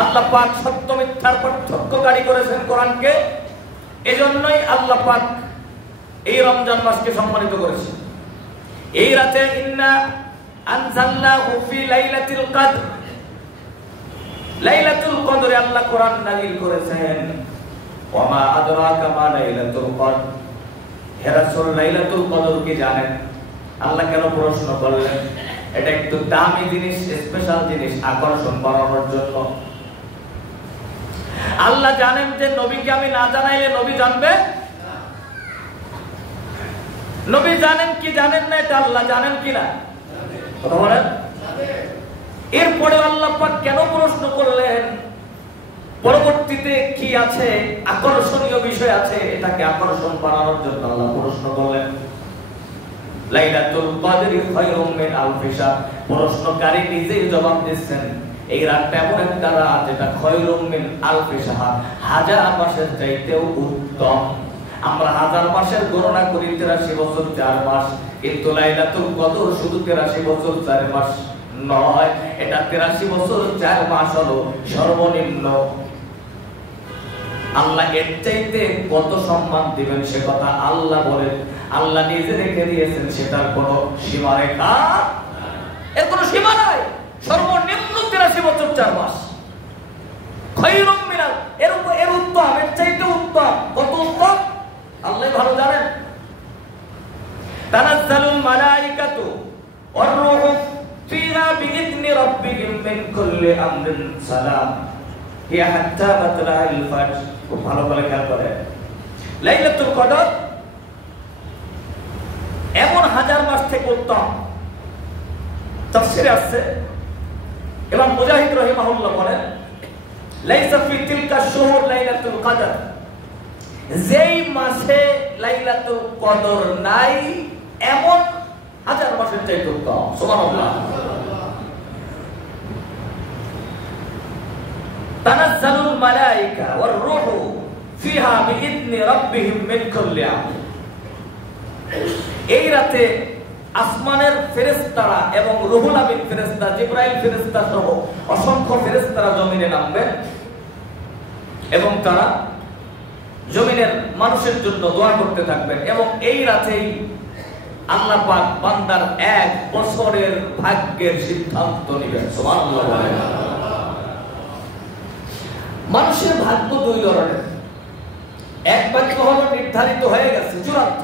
আল্লাহ পাক সত্য মিথ্যার পার্থক্যকারী করেছেন কোরআনকে। এজন্যই আল্লাহ পাক এই রমজান মাসকে সম্মানিত করেছেন। এই রাতে ইন্না আনজালনাহু ফি লাইলাতুল কদর, লাইলাতুল কদরে আল্লাহ কোরআন নাযিল করেছেন। ওয়া মা আদরাকা মা লাইলাতুল কদর, হে রাসূল লাইলাতুল কদর কি জানেন? আল্লাহ কেন প্রশ্ন করলেন? এটা একটু দামি জিনিস, স্পেশাল জিনিস, আকর্ষণ বাড়ানোর জন্য। আল্লাহ জানেন যে নবীকে আমি না জানাইলে নবী জানবে না। নবী জানেন কি জানেন না এটা আল্লাহ জানেন কি না? কথা বলেন। এরপরে আল্লাহ পাক কেন প্রশ্ন করলেন? পরবর্তীতে কি আছে, আকর্ষণীয় বিষয় আছে, এটাকে আকর্ষণ বাড়ানোর জন্য আল্লাহ প্রশ্ন করলেন। লাইলাতুল কদরি খায়রুম মিন আলফি শাহর। প্রশ্নকারী নিজেই জবাব দিচ্ছেন এই রাতটা এমন একটা রাত যেটা খায়রুম মিন আলফি শাহর, 1000 মাসের চাইতেও উত্তম। আমরা 1000 মাসের গণনা করি 83 বছর 4 মাস, কিন্তু লাইলাতুল কদর শুধু 83 বছর 4 মাস নয়, এটা 83 বছর 4 মাস হলো সর্বনিম্ন। আল্লাহ এর চাইতে কত সম্মান দিবেন সে কথা আল্লাহ বলেন। আল্লাহ নিজে রেখে দিয়েছেন, সেটার কোনো সীমারেখা, এর কোনো সীমা নাই। সর্বনিম্ন 83 বছর 4 মাস। খায়রুম মিনাল, এর উত্তম, এর চাইতে উত্তম। কত উত্তম আল্লাহ ভালো জানেন। তানাজ্জালুল মালাইকাতু ওয়ার রূহু ফিহা বিইذনি রাব্বিহিম মিন কুল্লি আমরিন সালাম হিয়া হাত্তা মাতলা'ল ফাজর। খুব ভালো করে খেয়াল করেন। লাইলাতুল কদর এমন হাজার মাস থেকে উত্তম। তাফসীরে আছে এবং মুজাহিদ রাহিমাহুল্লাহ বলেন লাইসা ফি তিলকা শুহুর লাইলাতুল কদর, যেই মাসে লাইলাতুল কদর নাই এমন হাজার মাসের চাইতে উত্তম। সুবহানাল্লাহ। তানাজ্জালুল মালায়েকা ওয়ার রূহু ফিহা বিইذনি রাব্বিহিম মিন কুল্লি আমর। এই রাতে আসমানের ফেরেশতারা এবং রুহুল আমিন ফেরেশতা, জিবরাইল ফেরেশতা সহ অসংখ্য ফেরেশতারা জমিনে নামবেন এবং তারা জমিনের মানুষের জন্য দোয়া করতে থাকবেন এবং এই রাতেই আল্লাহ পাক বান্দার 1 বছরের ভাগ্যের সিদ্ধান্ত নেবেন। সুবহানাল্লাহ। মানুষের ভাগ্য দুই ধরনের, এক ভাগ্য হলো নির্ধারিত হয়ে গেছে, চূড়ান্ত,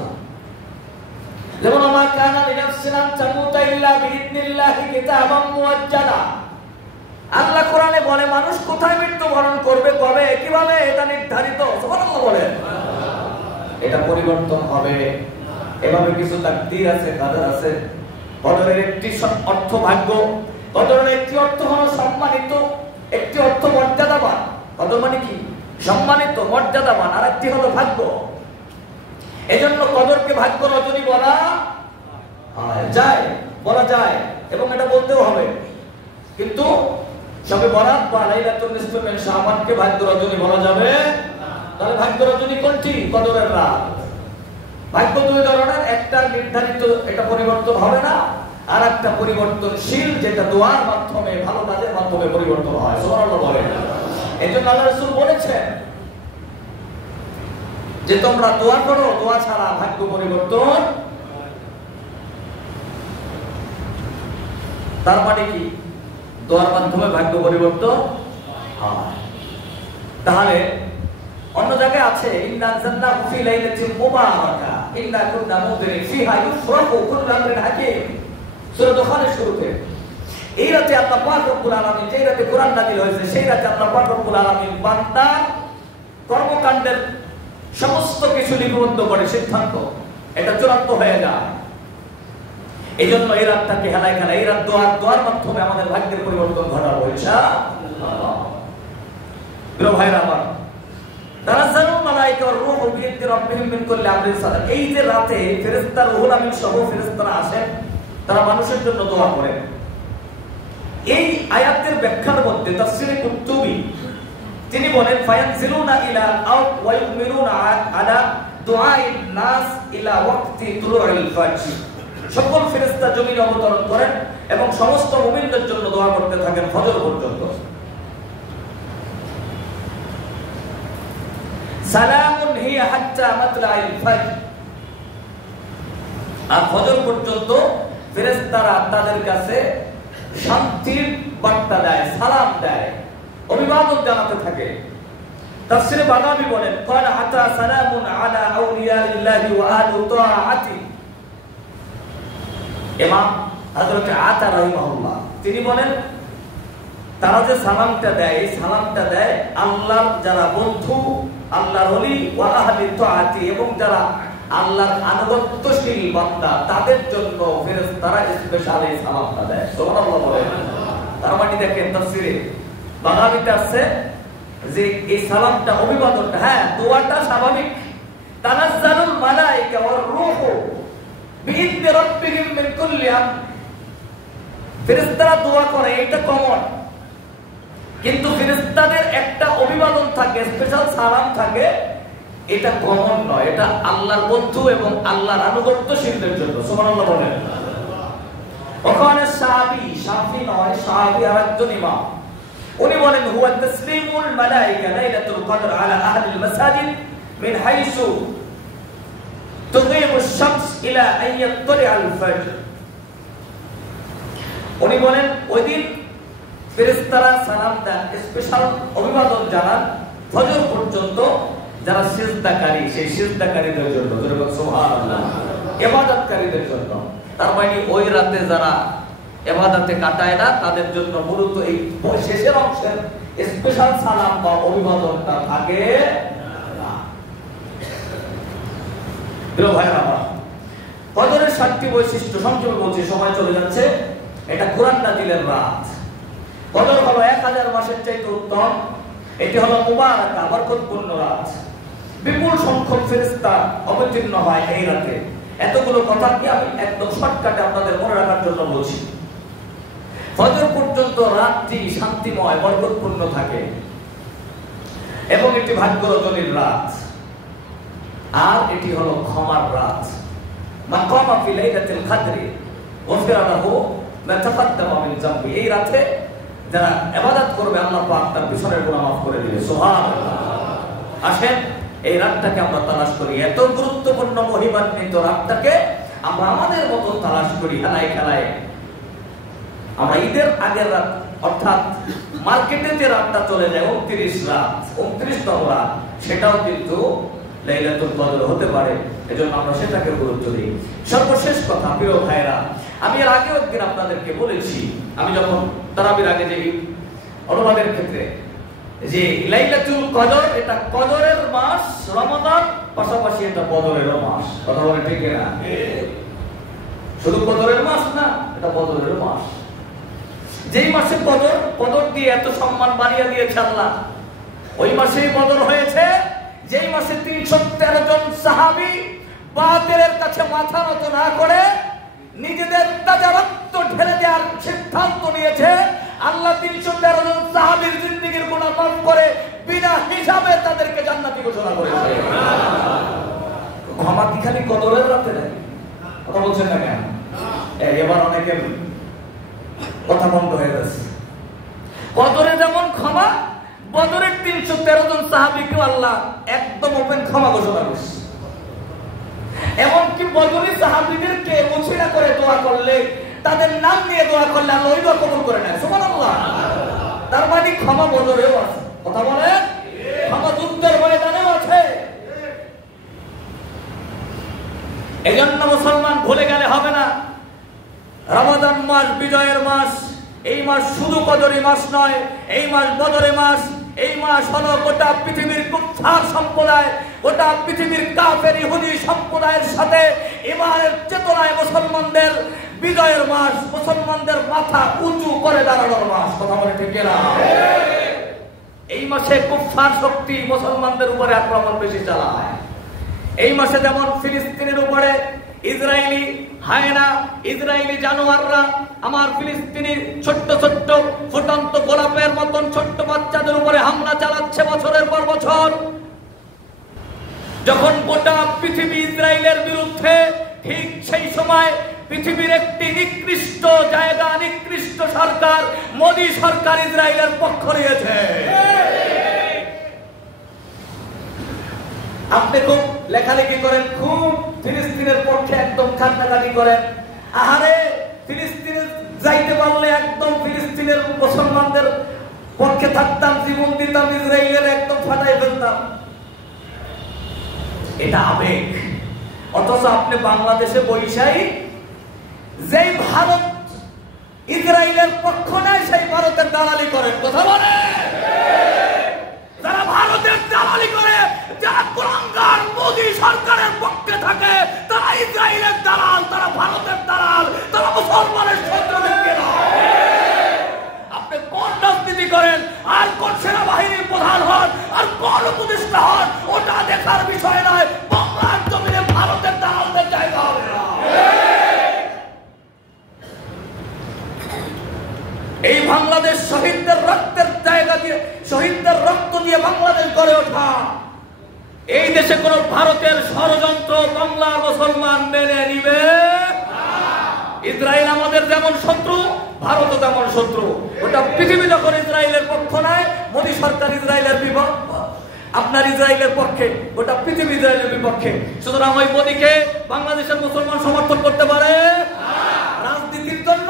যেমন আমা কানা লিনাফসিন আন তামুতা ইল্লা বিইذনিল্লাহি কিতাবাম মুআজ্জালা। আল্লাহ কোরআনে বলে মানুষ কোথায় মৃত্যুবরণ করবে, কবে, কিভাবে, এটা নির্ধারিত। সুবহানাল্লাহ বলেন। এটা পরিবর্তন হবে, এভাবে কিছু তাকদীর আছে, কাদার আছে। কদরের একটি অর্থ ভাগ্য, কদরের একটি অর্থ হলো সম্মানিত, একটি অর্থ মর্যাদাবান। কদর মানে কি? সম্মানিত, মর্যাদাবান, আর একটি হলো ভাগ্য। এজন্য কদরকে ভাগ্য রজনী বলা যায়, বলা যায় এবং এটা বলতেও হবে। কিন্তু সবে বরাত বা লাইলাতুল নিসফি মিন শাবানকে ভাগ্য রজনী বলা যাবে। তাহলে ভাগ্য রজনী কোনটি? কদরের রাত। ভাগ্য দুই ধরনের, একটা নির্ধারিত, এটা পরিবর্তন হবে না, আর একটা পরিবর্তনশীল, যেটা দোয়ার মাধ্যমে, ভালো কাজের মাধ্যমে পরিবর্তন হয়। সুবহানাল্লাহ বলেন। এজন্য আল্লাহ রাসূল বলেছেন যে তোমরা দোয়া করো, দোয়া ছাড়া ভাগ্য পরিবর্তন। তার মানে কি? দোয়ার মাধ্যমে ভাগ্য পরিবর্তন হয়। তাহলে অন্য জায়গায় আছে ইন্না আনজালনাহু ফি লাইলাতিন মুবারাকা ইন্না কুন্না মুনজিরিন ফিহা ইউফরাকু কুল্লু আমরিন হাকীম। সূরা দুখানের শুরুতে এই রাতে আল্লাহ পাক রব্বুল আলামিন, যেই রাতে কোরআন নাযিল হয়েছে, সেই রাতে আল্লাহ পাক রব্বুল আলামিন বান্দার কর্মকাণ্ডের সমস্ত কিছু লিপিবদ্ধ করে সিদ্ধান্ত, এটা চূড়ান্ত হয়ে যায়। এই জন্য এই রাতটাকে হেলায় খেলায়, এই রাত দোয়ার মাধ্যমে আমাদের ভাগ্যের পরিবর্তন ঘটাবো ইনশাআল্লাহ। প্রিয় ভাইরা আমার, তানাজ্জালুল মালায়েকা ওয়ার রূহু বিইذনি রাব্বিহিম মিন কুল্লি আমরিন সালাম। এই যে রাতে ফেরেশতা, রুহুল আমিন সহ ফেরেশতারা আসেন, তারা মানুষের জন্য দোয়া করেন। এই আয়াতের ব্যাখ্যার মধ্যে তাফসীরে কুরতুবী তিনি বলেন ফায়ানজিলুনা ইলা আরদ ওয়া ইউমিনুনা আলা দুআইন নাস ইলা ওয়াক্তি তুলুইল ফাজর। সকল ফেরেশতা জমিনে অবতরণ করেন এবং সমস্ত মুমিনদের জন্য দোয়া করতে থাকেন ফজর পর্যন্ত। সালামুন হিয়া হাত্তা মাতলাইল ফাজর। আর ফজর পর্যন্ত ফেরেশতারা তাদের কাছে শান্তির বার্তা দেয়, সালাম দেয়, অভিবাদন জানাতে থাকে। তাফসীরে বাগাবী বলেন ক্বালা আতা সালামুন আলা আউলিয়াইল্লাহি ওয়া আহলি তাআতি। ইমাম হযরত আতা রাহিমাহুল্লাহ তিনি বলেন তারা যে সালামটা দেয়, এই সালামটা দেয় আল্লাহর যারা বন্ধু, আল্লাহর ওলি, ওয়া আহলি তাআতি, এবং যারা আল্লাহর আনুগত্যশীল বান্দা, তাদের জন্য ফেরেশতারা স্পেশাল এই সালামটা দেয়। সুবহানাল্লাহ বলেন। তার মানে দেখেন তাফসীরে বাগাবীতে আছে যে এই সালামটা, অভিবাদনটা, হ্যাঁ দোয়াটা স্বাভাবিক। তানাজ্জালুল মালায়েকা ওয়ার রূহু বিইذনি রাব্বিহিম মিন কুল্লি আমর। ফেরেশতারা দোয়া করে, এটা কমন, কিন্তু ফেরেশতাদের একটা অভিবাদন থাকে, স্পেশাল সালাম থাকে, এটা কমন নয়, এটা আল্লাহর বন্ধু এবং আল্লাহর আনুগত্যশীলদের জন্য। সুবহানাল্লাহ বলেন। ওখানে সাহাবী নয়, সাহাবী আরেকজন ইমাম, উনি বলেন হুয়া তাসলিমুল মালায়েকা লাইলাতুল কদর আলা আহলিল মাসাজিদ মিন হাইসু তুগিবুশ শামস ইলা আন ইয়াতলিআল ফাজর। উনি বলেন ওই দিন ফেরেশতারা সালাম দেন, স্পেশাল অভিবাদন জানান ফজর পর্যন্ত যারা সিজদাকারী, সেই সিজদাকারীদের জন্য, সুবহানাল্লাহ, ইবাদতকারীদের জন্য। তার মানে ওই রাতে যারা ইবাদতে কাটায় না, তাদের জন্য মূলত এই শেষের অংশের স্পেশাল সালাম বা অভিবাদনটা থাকে না। প্রিয় ভাইরা আমার, কদরের 7টি বৈশিষ্ট্য সংক্ষেপে বলছি, সময় চলে যাচ্ছে। এটা কুরআন নাজিলের রাত। কদর হলো 1000 মাসের চাইতে উত্তম। এটি হলো মুবারাকা, বরকতপূর্ণ রাত। বিপুল সংখ্যক ফেরেশতা অবতীর্ণ হয় এই রাতে। এতগুলো কথা কি আমি একদম শর্টকাটে আপনাদের মনে রাখার জন্য বলছি। ফজর পর্যন্ত রাতটি শান্তিময়, বরকতপূর্ণ থাকে এবং এটি ভাগ্য রজনীর রাত। আর এটি হলো ক্ষমার রাত। মান কামা ফি লাইলাতিল কদরি গফিরা লাহু মা তাকাদ্দামা মিন যামবি। এই রাতে যারা ইবাদত করবে আল্লাহ পাক তার পিছনের গুনাহ মাফ করে দিবে। সুবহানাল্লাহ। আসেন এই রাতটাকে আমরা তালাশ করি। এত গুরুত্বপূর্ণ মহিমান্বিত রাতটাকে আমরা আমাদের মতো তালাশ করি। খেলায় খেলায় আমরা ঈদের আগের রাত, অর্থাৎ মার্কেটে যে রাতটা চলে যায় 29 রাত, 29তম রাত, সেটাও কিন্তু লাইলাতুল কদর হতে পারে। এজন্য আমরা সেটাকে গুরুত্ব দিই। সর্বশেষ কথা প্রিয় ভাইরা, আমি এর আগেও একদিন আপনাদেরকে বলেছি, আমি যখন তারাবির আগে যে অনুবাদের ক্ষেত্রে, যে লাইলাতুল কদর এটা কদরের মাস রমাদান, পাশাপাশি এটা বদরেরও মাস। কথা বলে ঠিক না? শুধু কদরের মাস না, এটা বদরের মাস। যেই মাসে কদর দিয়ে এত সম্মান বাড়িয়ে দিয়েছে আল্লাহ, ওই মাসেই বদর হয়েছে। যেই মাসে 313 জন সাহাবী বাতিলের কাছে মাথা নত না করে নিজেদের তাজা রক্ত ঢেলে দেওয়ার সিদ্ধান্ত নিয়েছে, আল্লাহ 313 জন সাহাবীর জিন্দেগীর গুনাহ মাফ করে বিনা হিসাবে তাদেরকে জান্নাতি ঘোষণা করেছে। ক্ষমা কি খালি কদরের রাতে নাকি? কথা বলছেন না কেন? এবার অনেকের কথা বন্ধ হয়ে গেছে। কদরে যেমন ক্ষমা, বদরের 313 জন সাহাবীকে আল্লাহ একদম ওপেন ক্ষমা ঘোষণা করেছে। এমনকি বদরি সাহাবীদেরকে মুছিনা করে দোয়া করলে, তাদের নাম নিয়ে দোয়া করলে আল্লাহ ওই দোয়া কবুল করে নেয়। সুবহানাল্লাহ। তার মানে ক্ষমা বদরেও আছে। কথা বলে ক্ষমা যুদ্ধের ময়দানেও আছে। এজন্য মুসলমান ভুলে গেলে হবে না, রমাদান মাস বিজয়ের মাস। এই মাস শুধু কদরি মাস নয়, এই মাস বদরের মাস। এই মাস হলো গোটা পৃথিবীর কুফফার সম্প্রদায়, গোটা পৃথিবীর কাফের ইহুদি সম্প্রদায়ের সাথে ঈমানের চেতনায় মুসলমানদের বিজয়ের মাস, মুসলমানদের মাথা উঁচু করে দাঁড়ানোর মাস। কথা বলে ঠিক না? এই মাসে কুফফার শক্তি মুসলমানদের উপরে আক্রমণ বেশি চালায়। এই মাসে যেমন ফিলিস্তিনের উপরে ইসরায়েলি হায়না, ইসরায়েলি জানোয়াররা আমার ফিলিস্তিনের ছোট্ট ছোট্ট ফুটন্ত গোলাপের মতন ছোট্ট বাচ্চাদের উপরে হামলা চালাচ্ছে বছরের পর বছর। যখন গোটা পৃথিবী ইসরায়েলের বিরুদ্ধে, ঠিক সেই সময় পৃথিবীর একটি নিকৃষ্ট জায়গা, নিকৃষ্ট সরকার, মোদী সরকার ইসরায়েলের পক্ষ নিয়েছে। আপনি খুব লেখালেখি করেন, খুব ফিলিস্তিনের পক্ষে একদম কান্নাকাটি করেন, আহারে ফিলিস্তিনে যাইতে পারলে একদম ফিলিস্তিনের মুসলমানদের পক্ষে থাকতাম, জীবন দিতাম, ইসরায়েলের একদম ফাটাই ফেলতাম। এটা আবেগ। অথচ আপনি বাংলাদেশে বৈশাই যেই ভারত ইসরায়েলের পক্ষ নেয়, সেই ভারতের দালালি করেন। কথা বলে যারা ভারতের দালালি করে, যারা কুলাঙ্গার মোদী সরকারের পক্ষে থাকে, তারা ইসরায়েলের দালাল, তারা ভারতের দালাল, তারা মুসলমানের শত্রুদেরকে নয়। আপনি কোন রাজনীতি করেন, আর কোন সেনাবাহিনীর প্রধান হন, আর কোন উপদেষ্টা হন, ওটা দেখার বিষয় নয়। বাংলার জমিনে ভারতের দালালদের জায়গা হবে না। এই বাংলাদেশ শহীদদের রক্তের জায়গা দিয়ে, শহীদদের রক্ত দিয়ে বাংলাদেশ গড়ে ওঠা। এই দেশে কোন ভারতের ষড়যন্ত্র বাংলার মুসলমান মেনে নিবে না। ইসরায়েল আমাদের যেমন শত্রু, ভারতও তেমন শত্রু। ওটা পৃথিবী যখন ইসরায়েলের পক্ষ নেয়, মোদী সরকার ইসরায়েলের আপনার ইসরায়েলের পক্ষে, ওটা পৃথিবী ইসরায়েলের বিপক্ষে। সুতরাং ওই মোদীকে বাংলাদেশের মুসলমান সমর্থন করতে পারে? রাজনীতির জন্য,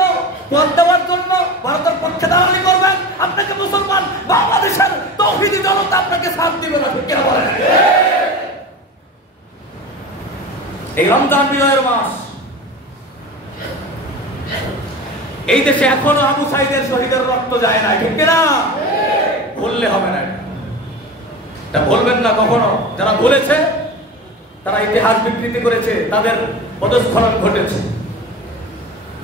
পদ দেওয়ার জন্য ভারতের পক্ষে দালালি করবেন, আপনাকে মুসলমান বাংলাদেশের তৌহিদি জনতা আপনাকে সাথ দিবে না। ঠিক বলেন? এই রমজান বিজয়ের মাস, এই দেশে এখনো আবু সাইদের শহীদের রক্ত যায় না। ঠিক না? ভুললে হবে না, এটা বলবেন না কখনো। যারা বলেছে তারা ইতিহাস বিকৃতি করেছে, তাদের পদস্খলন ঘটেছে।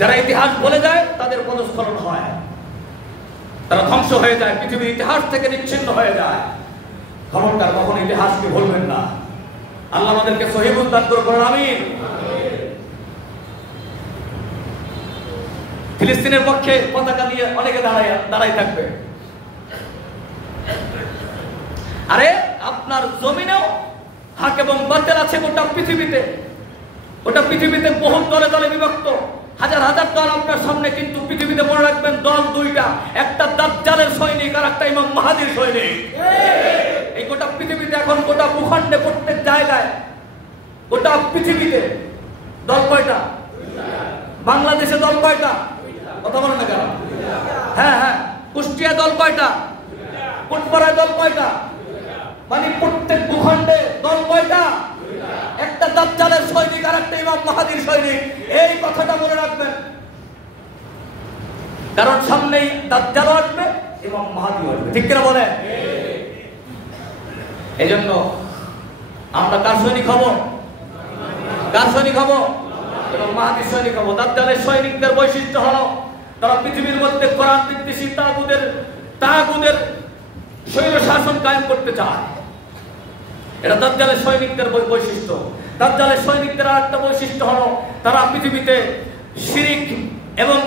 যারা ইতিহাস বলে যায় তাদের পদস্খলন হয়, তারা ধ্বংস হয়ে যায়, পৃথিবীর ইতিহাস থেকে নিচ্ছিন্ন হয়ে যায়। খবরদার কখনো ইতিহাসকে ভুলবেন না। আল্লাহ আমাদেরকে সহিহ দান করুন, আমিন। ফিলিস্তিনের পক্ষে পতাকা নিয়ে অনেকে দাঁড়াই থাকবে। আরে আপনার জমিনেও হক এবং বাতিল আছে গোটা পৃথিবীতে। গোটা পৃথিবীতে বহু দলে দলে বিভক্ত, হাজার হাজার দল আপনার সামনে, কিন্তু পৃথিবীতে মনে রাখবেন দল দুইটা, একটা দাজ্জালের সৈনিক আর একটা ইমাম মাহদীর সৈনিক। এই গোটা পৃথিবীতে এখন, গোটা ভূখণ্ডে, প্রত্যেক জায়গায়, গোটা পৃথিবীতে দল কয়টা? বাংলাদেশে দল কয়টা? কথা বলেন না কেন? হ্যাঁ হ্যাঁ, কুষ্টিয়া দল কয়টা? কোটপাড়ায় দল কয়টা? মানে প্রত্যেক ভূখণ্ডে দল কয়টা? একটা দাজ্জালের সৈনিক আর একটা ইমাম মাহদীর সৈনিক। এই কথাটা মনে রাখবেন, কারণ সামনেই দাজ্জাল আসবে, ইমাম মাহদী আসবে, ঠিক কিনা বলেন? এই জন্য আমরা কার সৈনিক হব? কার সৈনিক হব? এবং মাহদীর সৈনিক হব। দাজ্জালের সৈনিকদের বৈশিষ্ট্য হলো তারা পৃথিবীর মধ্যে কোরআন বিদ্বেষী তাগুদের স্বৈর শাসন কায়েম করতে চায়। এটা দাজ্জালের সৈনিকদের বৈশিষ্ট্য। দাজ্জালের সৈনিকদের আরেকটা বৈশিষ্ট্য হলো তারা পৃথিবীতে শিরিক এবং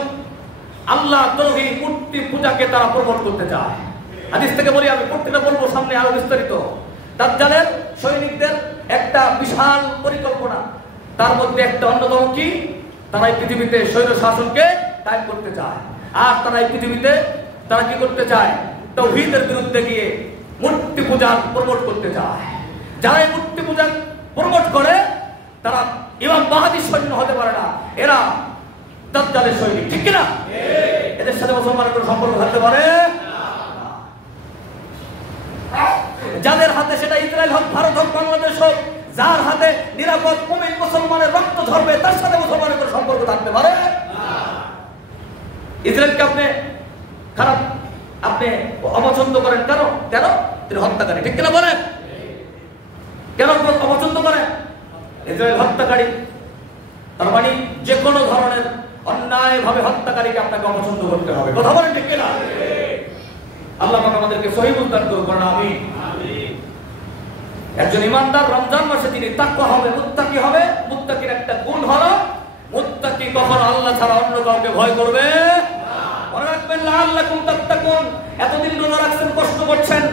আল্লাহ তাওহীদ মূর্তি পূজাকে তারা প্রমোট করতে চায়। হাদিস থেকে বলি, আমি প্রত্যেকটা বলবো সামনে আরো বিস্তারিত। দাজ্জালের সৈনিকদের একটা বিশাল পরিকল্পনা, তার মধ্যে একটা অন্যতম কি, তারা এই পৃথিবীতে স্বৈর শাসনকে কায়েম করতে চায়। আর তারা এই পৃথিবীতে তারা কি করতে চায়? তাওহীদের বিরুদ্ধে গিয়ে মূর্তি পূজা প্রমোট করতে চায়। যারা এই মূর্তি পূজা প্রমোট করে তারা ইমাম মাহদীর সৈন্য হতে পারে না, এরা দাজ্জালের সৈনিক, ঠিক কিনা? এদের সাথে মুসলমানের কোনো সম্পর্ক থাকতে পারে না। যাদের হাতে, সেটা ইসরায়েল হোক, ভারত হোক, বাংলাদেশ হোক, যার হাতে নিরাপদ মুমিন মুসলমানের রক্ত ঝরবে, তার সাথে মুসলমানের কোনো সম্পর্ক থাকতে পারে না। ইসরায়েলকে আপনি অপছন্দ করেন কেন? কেন? তিনি হত্যাকারী, ঠিক কিনা বলেন? কেন অপছন্দ করেন? ইসরায়েল হত্যাকারী, তার মানে যে কোনো ধরনের অন্যায় ভাবে হত্যাকারীকে আপনাকে অপছন্দ করতে হবে। কথা বলেন ঠিক কিনা? আল্লাহ পাক আমাদেরকে সহিহ দান করুন, আমিন। একজন ইমানদার রমজান মাসে তিনি তাকওয়া হবে, মুত্তাকি হবে। মুত্তাকির একটা গুণ হলো, মুত্তাকি কখনো আল্লাহ ছাড়া অন্য কাউকে ভয় করবে না। মনে রাখবেন, লাআল্লাকুম তাত্তাকুন। এতদিন রোজা রাখছেন, কষ্ট করছেন,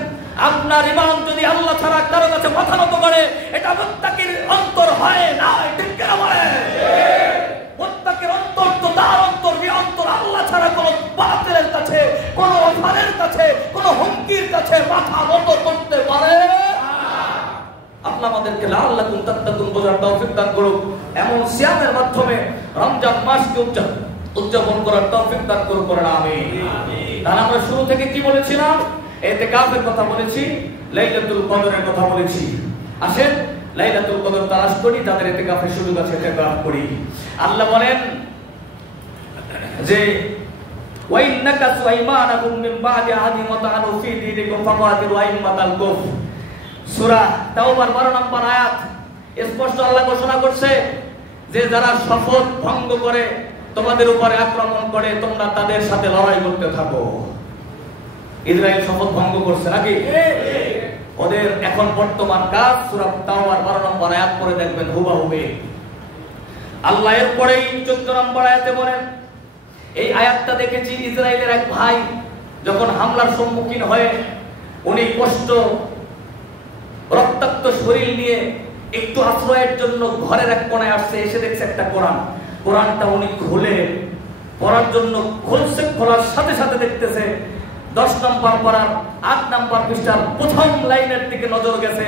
আপনার ইমান যদি আল্লাহ ছাড়া কারো কাছে মাথা নত করে, এটা মুত্তাকির অন্তর হয় না, ঠিক কিনা বলেন? মুত্তাকির অন্তর তো তার অন্তর, যে অন্তর আল্লাহ ছাড়া কোনো বাতিলের কাছে, কোনো অফারের কাছে, কোনো হুমকির কাছে মাথা নত করতে পারে না। আল্লাহ আমাদেরকে লাআল্লাকুম তাত্তাকুন বোঝার তৌফিক দান করুক। এমন সিয়ামের মাধ্যমে রমজান মাসকে উদযাপন করার তৌফিক দান করুক, আমিন। তাহলে আমরা শুরু থেকে কি বলেছিলাম? ইতিকাফের কথা বলেছি, লাইলাতুল কদরের কথা বলেছি। আসেন লাইলাতুল কদর তালাশ করি, যাদের ইতিকাফের সুযোগ আছে ইতিকাফ করি। আল্লাহ বলেন যে ওয়াইন্নাকা সুলাইমানাকুম মিন বাদি আদি মাতানু ফি দীনিকুম ফাকাতিলু আইম্মাতাল কুফর। সূরা তাওবার 12 নম্বর আয়াত স্পষ্ট আল্লাহ ঘোষণা করছে যে যারা শপথ ভঙ্গ করে তোমাদের উপরে আক্রমণ করে, তোমরা তাদের সাথে লড়াই করতে থাকো। ইসরায়েল শপথ ভঙ্গ করছে নাকি? ওদের এখন বর্তমান কাজ সূরা তাওবার 12 নম্বর আয়াত পড়ে দেখবেন হুবহুবে। আল্লাহ এর পরেই 14 নম্বর আয়াতে বলেন, এই আয়াতটা দেখেছি ইসরায়েলের এক ভাই যখন হামলার সম্মুখীন হয়ে উনি কষ্ট রক্তাক্ত শরীর নিয়ে একটু আশ্রয়ের জন্য ঘরের এক কোণায় আসছে, এসে দেখছে একটা কোরআনটা উনি খুলে পড়ার জন্য খুলছে। খোলার সাথে সাথে দেখতেছে 10 নম্বর পারার 8 নম্বর পৃষ্ঠার প্রথম লাইনের দিকে নজর গেছে,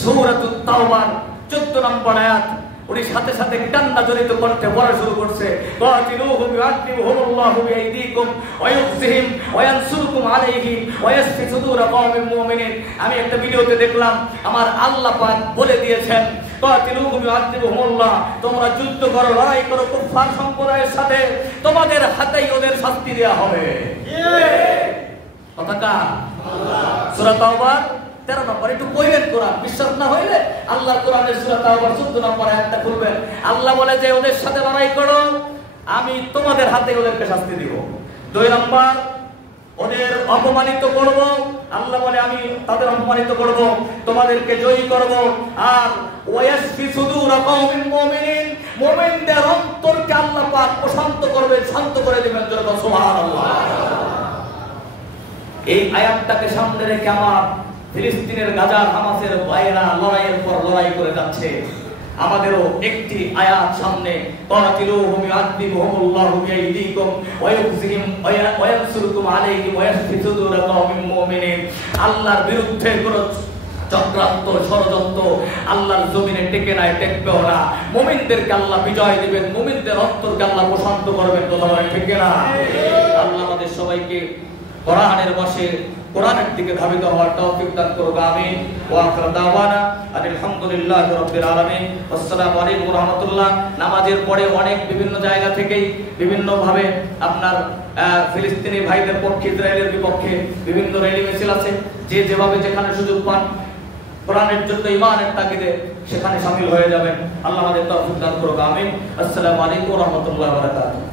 সূরাতুত তাওবার 14 নম্বর আয়াত। উনি সাথে সাথে কান্না জড়িত কণ্ঠে পড়া শুরু করছে, কাতিলুহুম ইউআযিবুহুমুল্লাহু বিআইদিকুম ওয়া ইউখজিহিম ওয়া ইয়ানসুরকুম আলাইহিম ওয়া ইয়াশফি সুদুর কওমিন মুমিনিন। আমি একটা ভিডিওতে দেখলাম, আমার আল্লাহ পাক বলে দিয়েছেন, কাতিলুহুম ইউআযিবুহুমুল্লাহ, তোমরা যুদ্ধ করো, লড়াই করো কুফফার সম্প্রদায়ের সাথে, তোমাদের হাতেই ওদের শাস্তি দেয়া হবে। কথা কার? আল্লাহ। সূরা তাওবার 13 নম্বর একটু পড়বেন কোরআন, বিশ্বাস না হইলে আল্লাহর কোরআনের সূরা তাওবার 14 নম্বর আয়াতটা খুলবেন। আল্লাহ বলে যে ওদের সাথে লড়াই করো, আমি তোমাদের হাতে ওদেরকে শাস্তি দিব। 2 নম্বর ওদের অপমানিত করব, আল্লাহ বলে আমি তাদের অপমানিত করব, তোমাদেরকে জয়ী করব। আর ওয়াসফি সুদুর কওমিন মুমিনিন, মুমিনদের অন্তরকে আল্লাহ পাক প্রশান্ত করবেন, শান্ত করে দিবেন। জোরে সুবহানাল্লাহ। এই আয়াতটাকে সামনে রেখে আমার ফিলিস্তিনের গাজার হামাসের ভাইয়েরা লড়াইয়ের পর লড়াই করে যাচ্ছে। আমাদেরও একটি আয়াত সামনে, কাতিলুহুম ইউআযিবুহুমুল্লাহু বিআইদিকুম ওয়া ইউখজিহিম ওয়া ইয়ানসুরুকুম আলাইহিম ওয়া ইয়াশফি সুদুর কওমিন মুমিনিন। আল্লাহর বিরুদ্ধে কোন চক্রান্ত ষড়যন্ত্র আল্লাহর জমিনে টেকে নাই, টেকবেও না। মুমিনদেরকে আল্লাহ বিজয় দিবেন, মুমিনদের অন্তরকে আল্লাহ প্রশান্ত করবেন। কথা বলেন ঠিক না? আল্লাহ আমাদের সবাইকে কোরআনের বশে কোরআনের দিকে ধাবিত হওয়ার তৌফিক দান করুক। আমিন। ওয়া আখিরু দাওয়ানা আলহামদুলিল্লাহি রাব্বিল আলামিন। আসসালামু আলাইকুম ওয়া রাহমাতুল্লাহ। নামাজের পরে অনেক বিভিন্ন জায়গা থেকেই বিভিন্ন ভাবে আপনার ফিলিস্তিনি ভাইদের পক্ষে, ইসরায়েলের বিপক্ষে বিভিন্ন র্যালি মিছিল আছে। যে যেভাবে যেখানে সুযোগ পান কোরআনের জন্য ঈমানের তাগিদে সেখানে শামিল হয়ে যাবেন। আল্লাহ আমাদের তৌফিক দান করুক। আমিন। আসসালামু আলাইকুম ওয়া রাহমাতুল্লাহি ওয়া বারাকাতুহু।